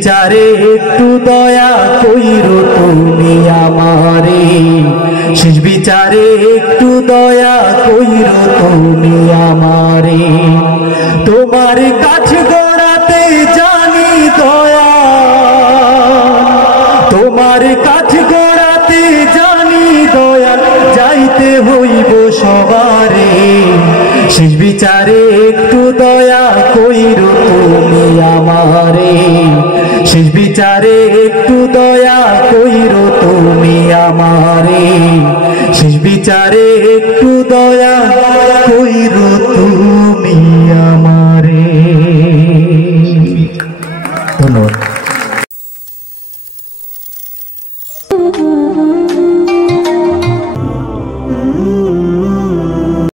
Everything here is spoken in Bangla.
বিচারে একটু দয়া কইরো তুমি আমারে, শেষ বিচারে একটু দয়া কইরো তুমি আমারে। তোমার কাঠ গড়াতে জানি দয়া, তোমার কাঠ গড়াতে জানি দয়া, যাইতে হইব সবারে। শেষ বিচারে একটু দয়া কইরো তুমি আমারে, শেষ বিচারে একটু দয়া কইরো তুমি আমারে, শেষ বিচারে একটু দয়া কইরো তুমি আমারে। ধন্যবাদ।